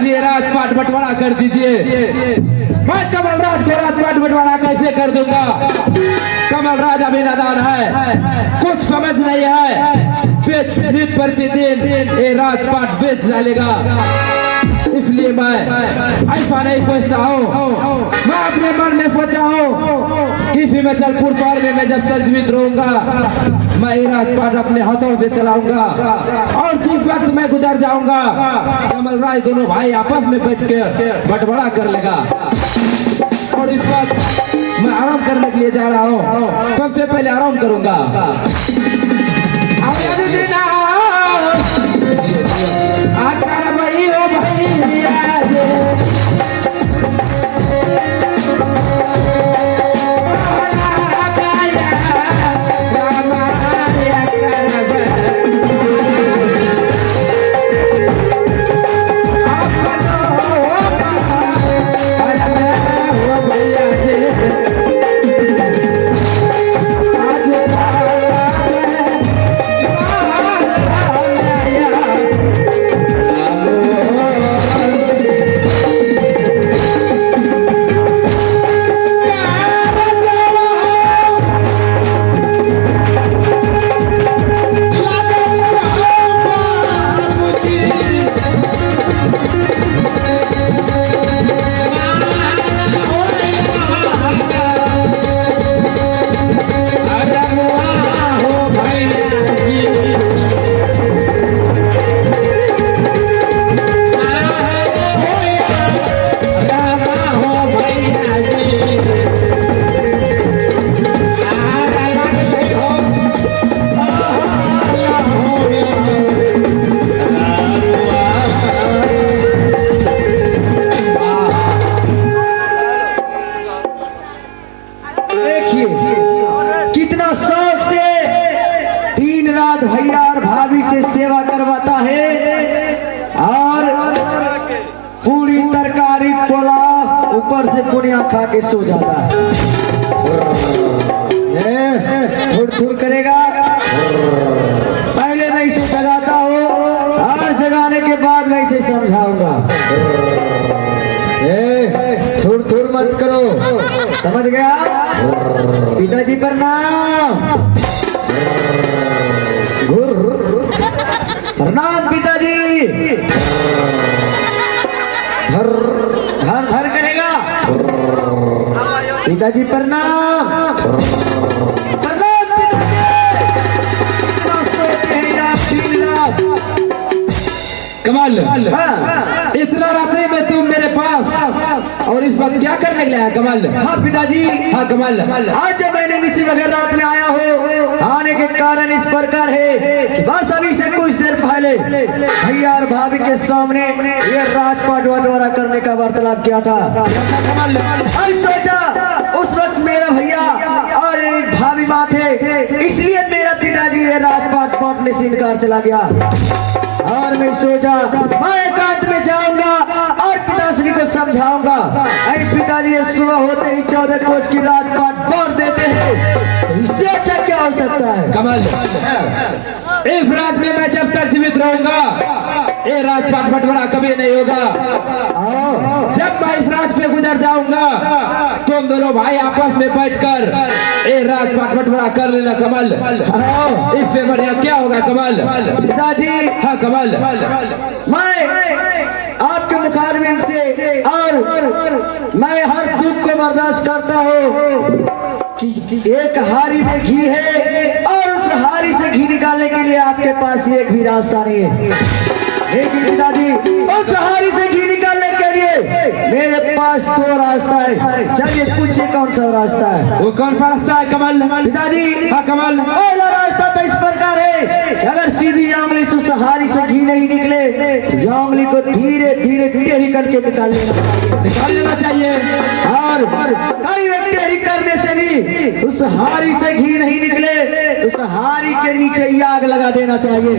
पिताजी राजपाट बंटवारा कर दीजिए। मैं कमलराज को राजपाट बंटवारा कैसे कर दूंगा? कमलराज अभी नादान है, कुछ समझ नहीं है। बेच प्रतिदिन ये राजपाट बेच डालेगा, इसलिए मैं ऐसा नहीं सोचता हूँ। मैं अपने मन में सोचा हूँ कि हिमाचलपुर शहर में मैं जब तक जीवित रहूंगा मैं ये राजपाट अपने हाथों से चलाऊंगा, और जिस वक्त मैं गुजर जाऊंगा कमलराज दोनों भाई आपस में बैठ कर बंटवारा कर लेगा। और इस वक्त मैं आराम करने के लिए जा रहा हूँ, सबसे पहले आराम करूंगा। भैया और भाभी से सेवा करवाता है, और पूरी तरकारी पुलाव ऊपर से बुनिया खा के सो जाता है। थुर थुर करेगा। पहले मैं इसे जगाता हूँ और जगाने के बाद मैं इसे समझाऊंगा। थुर थुर मत करो, समझ गया? पिताजी प्रणाम। प्रणाम पिताजी। धर धर करेगा। पिताजी प्रणाम। प्रणाम पिताजी। कमाल, इतना रात्रि में तुम मेरे पास और इस वक्त क्या करने के लिए है कमाल? हाँ पिताजी। हाँ कमाल, आज जब मैंने निश्चित वगैरह रात में आया हो, आने के कारण इस प्रकार है कि बस अभी से कुछ देर पहले भैया और भाभी के सामने ये राजपाट बंटवारा करने का वार्तालाप किया था। और सोचा उस वक्त मेरा भैया और भाभी माँ थे, इसलिए मेरा पिताजी ये राजपाट बांटने से इनकार चला गया। और मैं सोचा मैं एकांत में जाऊंगा और पिताश्री को समझाऊंगा। अरे पिताजी सुबह होते ही 14 कोच की राजपाट बांट देते हैं, इससे अच्छा क्या हो सकता है? कमल, इस रात में मैं जब तक जीवित रहूंगा ये राजपाट बंटवारा कभी नहीं होगा। जब मैं इस राज पे गुजर जाऊंगा तुम दोनों भाई आपस में बैठकर ये राजपाट बंटवारा कर लेना कमल। इससे बढ़िया क्या होगा कमल? पिताजी। हाँ कमल, मैं आपके मुखारबिन से और मैं हर दुख को बर्दाश्त करता हूँ कि एक हारी में घी है और उस हारी से घी निकालने के लिए आपके पास एक भी रास्ता नहीं है। लेकिन पिताजी उस हारी से घी निकालने के लिए मेरे पास 2 रास्ता है। चलिए पूछिए कौन सा रास्ता है? वो कौन सा रास्ता है कमल? पिताजी। हाँ कमल, पहला रास्ता तो इस प्रकार है कि अगर सीधी आंगली से उस हारी से घी नहीं निकले तो आंगली को धीरे धीरे टेढ़ी करके निकाल लेना चाहिए। और कई टेढ़ी करने से भी उस हारी से घी नहीं निकले तो उस हारी के नीचे ही आग लगा देना चाहिए।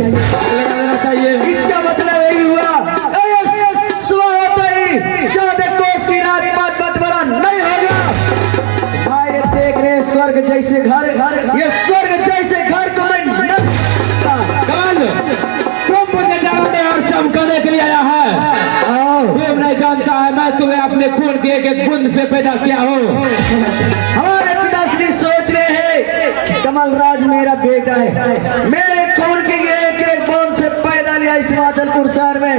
इसका मतलब यही हुआ सुबह होते ही 14 कोस की राजपाट बंटवारा नहीं होगा। आए देख रहे स्वर्ग जैसे घर, ये स्वर्ग जैसे घर को मैं तुम मुझे जानने और चमकाने के लिए आया है। से पैदा किया हो। हमारे पिताश्री सोच रहे हैं कमल राज मेरा बेटा है, मेरे खून की एक एक बूंद से पैदा लिया इस हिमाचलपुर शहर में।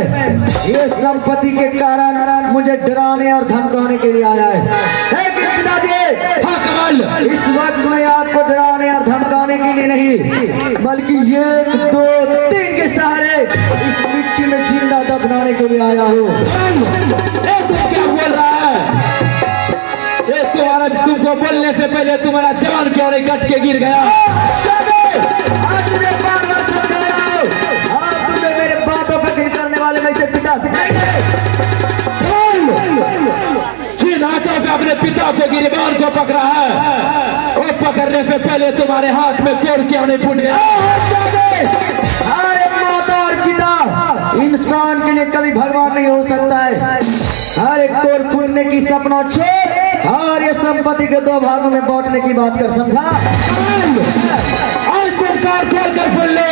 ये संपत्ति के कारण मुझे डराने और धमकाने के लिए आया है। लेकिन पिताजी, हाँ कमाल, इस वक्त मैं आपको डराने और धमकाने के लिए नहीं, बल्कि 1 2 3 के सहारे इस मिट्टी में जिंदा दफनाने के लिए आया हूँ। तू क्या बोल रहा है? ये तुम्हारा, तुमको बोलने से पहले तुम्हारा जवान क्यों नहीं कट के गिर गया? आज तुझे बार-बार समझा रहा हूँ, आज तुझे मेरे बातों पर यकीन करने वाले में से पिता जिन हाथों से अपने पिता को गिरबान को पकड़ा है, वो पकड़ने से पहले तुम्हारे हाथ में कोर क्यों नहीं फूट गया? अरे माता और पिता इंसान के लिए कभी भगवान नहीं हो सकता है। हर एक कोर फूटने की सपना छोड़ और ये संपत्ति के 2 भागों में बांटने की बात कर, समझा? आज तुम कार खोल कर सुन लो,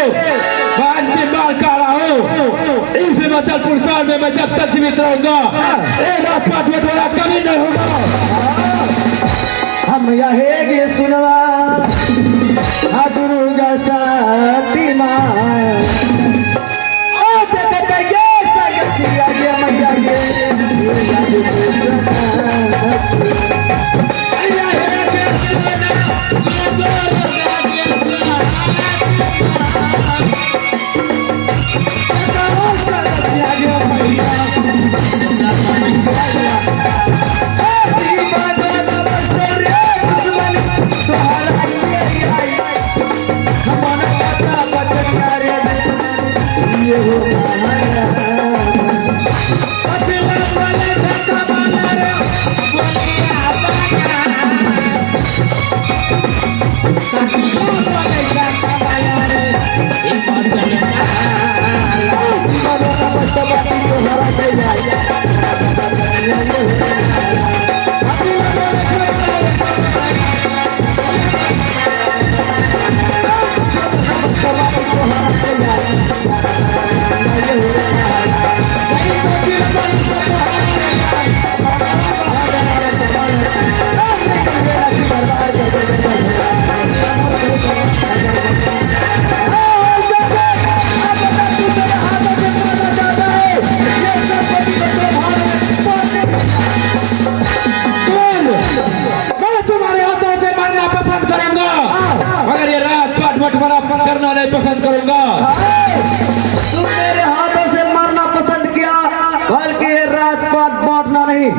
मैं अंतिम बार कह रहा हूँ, इस हिमाचलपुर शहर में मैं जब तक जीवित रहूंगा, एक रात पाट बटोरा कभी नहीं होगा। हम यहे सुनवा दुर्गा सती माँ करना नहीं पसंद करूंगा। तुम मेरे हाथों से मरना पसंद किया, बल्कि ये रात पात बांटना नहीं।